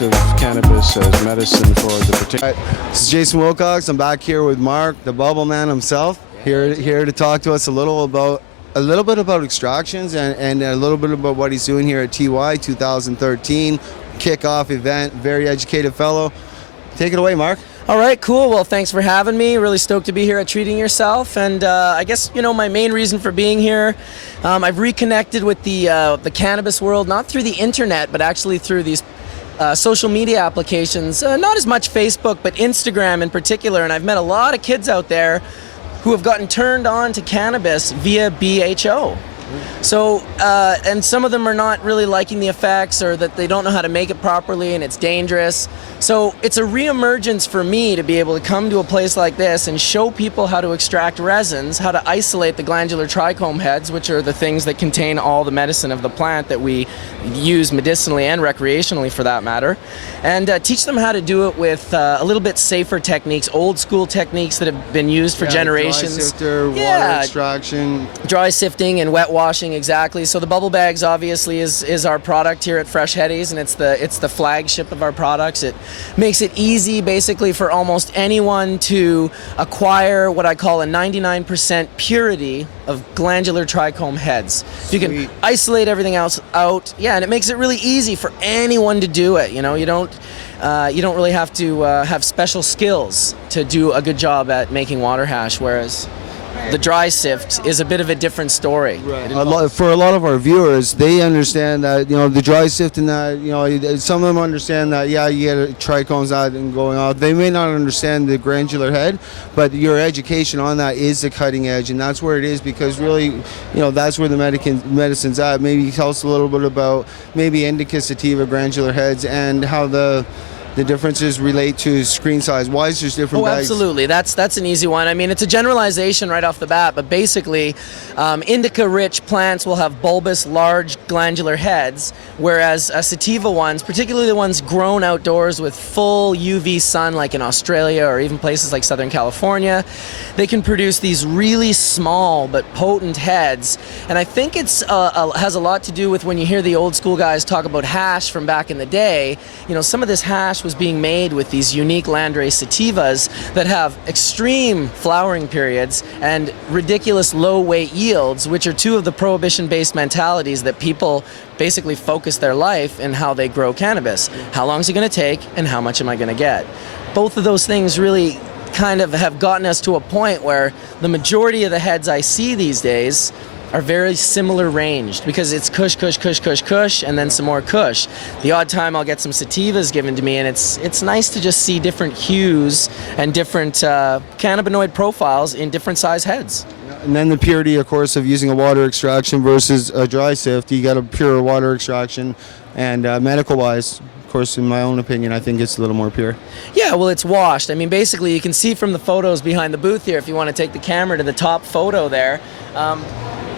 use of cannabis as medicine for the particular. This is Jason Wilcox. I'm back here with Marc, the bubble man himself, here to talk to us a little bit about extractions and a little bit about what he's doing here at TY 2013 kickoff event. Very educated fellow. Take it away, Marc. All right, cool. Well, thanks for having me. Really stoked to be here at Treating Yourself. And I guess, my main reason for being here, I've reconnected with the cannabis world, not through the internet, but actually through these social media applications. Not as much Facebook, but Instagram in particular. And I've met a lot of kids out there who have gotten turned on to cannabis via BHO. So, and some of them are not really liking the effects, or that they don't know how to make it properly and it's dangerous. So it's a reemergence for me to be able to come to a place like this and show people how to extract resins, how to isolate the glandular trichome heads, which are the things that contain all the medicine of the plant that we use medicinally and recreationally for that matter, and teach them how to do it with a little bit safer techniques, old school techniques that have been used for generations. Dry sifter, water extraction. Dry sifting and wet washing, exactly. So the bubble bags obviously is our product here at Fresh Headies, and it's the flagship of our products. It makes it easy basically for almost anyone to acquire what I call a 99% purity of glandular trichome heads. You can isolate everything else out, and it makes it really easy for anyone to do it. You don't really have to have special skills to do a good job at making water hash, whereas the dry sift is a bit of a different story. Right. For a lot of our viewers, they understand that the dry sift and that some of them understand that you get trichomes out and going out. They may not understand the glandular head, but your education on that is the cutting edge, and that's where it is, because really that's where the medicine's at. Maybe tell us a little bit about maybe Indica, Sativa, glandular heads, and how the differences relate to screen size. Why is there different bags? Absolutely. That's an easy one. I mean, it's a generalization right off the bat, but basically, indica-rich plants will have bulbous, large glandular heads, whereas sativa ones, particularly the ones grown outdoors with full UV sun, like in Australia or even places like Southern California, they can produce these really small but potent heads. And I think it's has a lot to do with when you hear the old school guys talk about hash from back in the day. Some of this hash was being made with these unique landrace sativas that have extreme flowering periods and ridiculous low weight yields, which are two of the prohibition-based mentalities that people basically focus their life in how they grow cannabis. How long is it going to take, and how much am I going to get? Both of those things really kind of have gotten us to a point where the majority of the heads I see these days are very similar ranged, because it's kush, kush, kush, kush, kush, and then some more kush. The odd time I'll get some sativas given to me, and it's nice to just see different hues and different cannabinoid profiles in different size heads. And then the purity, of course, of using a water extraction versus a dry sift. You got a pure water extraction, and medical-wise, of course, in my own opinion, I think it's a little more pure. Yeah, well, it's washed. I mean, basically, you can see from the photos behind the booth here, if you want to take the camera to the top photo there,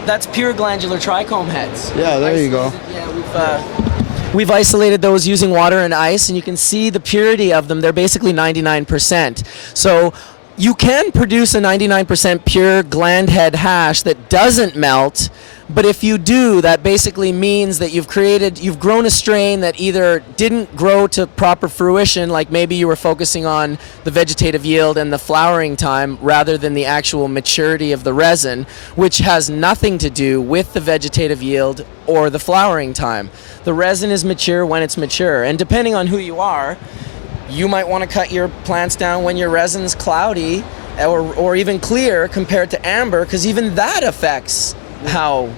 that's pure glandular trichome heads. Yeah, there you go. Yeah, we've isolated those using water and ice, and you can see the purity of them. They're basically 99%. So you can produce a 99% pure gland head hash that doesn't melt, but if you do, that basically means that you've grown a strain that either didn't grow to proper fruition, like maybe you were focusing on the vegetative yield and the flowering time rather than the actual maturity of the resin, which has nothing to do with the vegetative yield or the flowering time. The resin is mature when it's mature, and depending on who you are, you might want to cut your plants down when your resin's cloudy or even clear compared to amber, because even that affects how.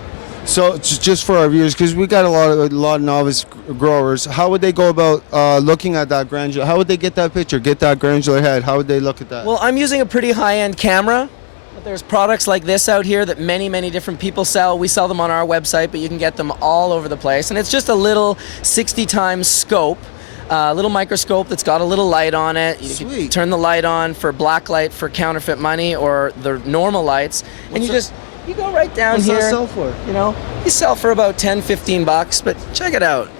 So just for our viewers, because we got a lot of novice growers, how would they go about looking at that glandular? How would they get that picture, get that glandular head? How would they look at that? Well, I'm using a pretty high-end camera. But there's products like this out here that many, many different people sell. We sell them on our website, but you can get them all over the place. And it's just a little 60 times scope. A little microscope that's got a little light on it. You can turn the light on for black light for counterfeit money, or the normal lights. And you go right down here. What's that sell for? You sell for about $10, $15, but check it out.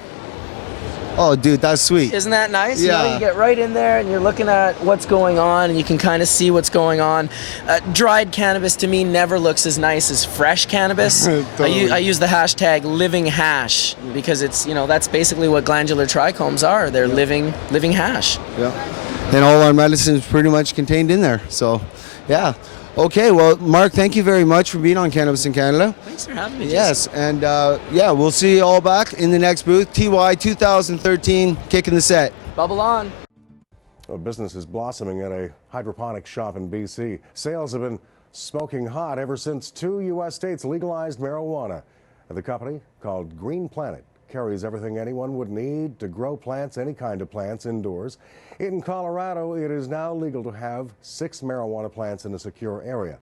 Oh, dude, that's sweet. Isn't that nice? Yeah. You know, you get right in there and you're looking at what's going on and you can kind of see what's going on. Dried cannabis to me never looks as nice as fresh cannabis. Totally. I use the hashtag living hash because it's, you know, that's basically what glandular trichomes are. They're living hash. Yeah. And all our medicine is pretty much contained in there. So, yeah. Okay, well, Mark, thank you very much for being on Cannabis in Canada. Thanks for having me. Yes, and yeah, we'll see you all back in the next booth. TY 2013, kicking the set. Bubble on. Well, business is blossoming at a hydroponic shop in BC. Sales have been smoking hot ever since 2 U.S. states legalized marijuana. The company, called Green Planet, carries everything anyone would need to grow plants, any kind of plants, indoors. In Colorado, it is now legal to have 6 marijuana plants in a secure area.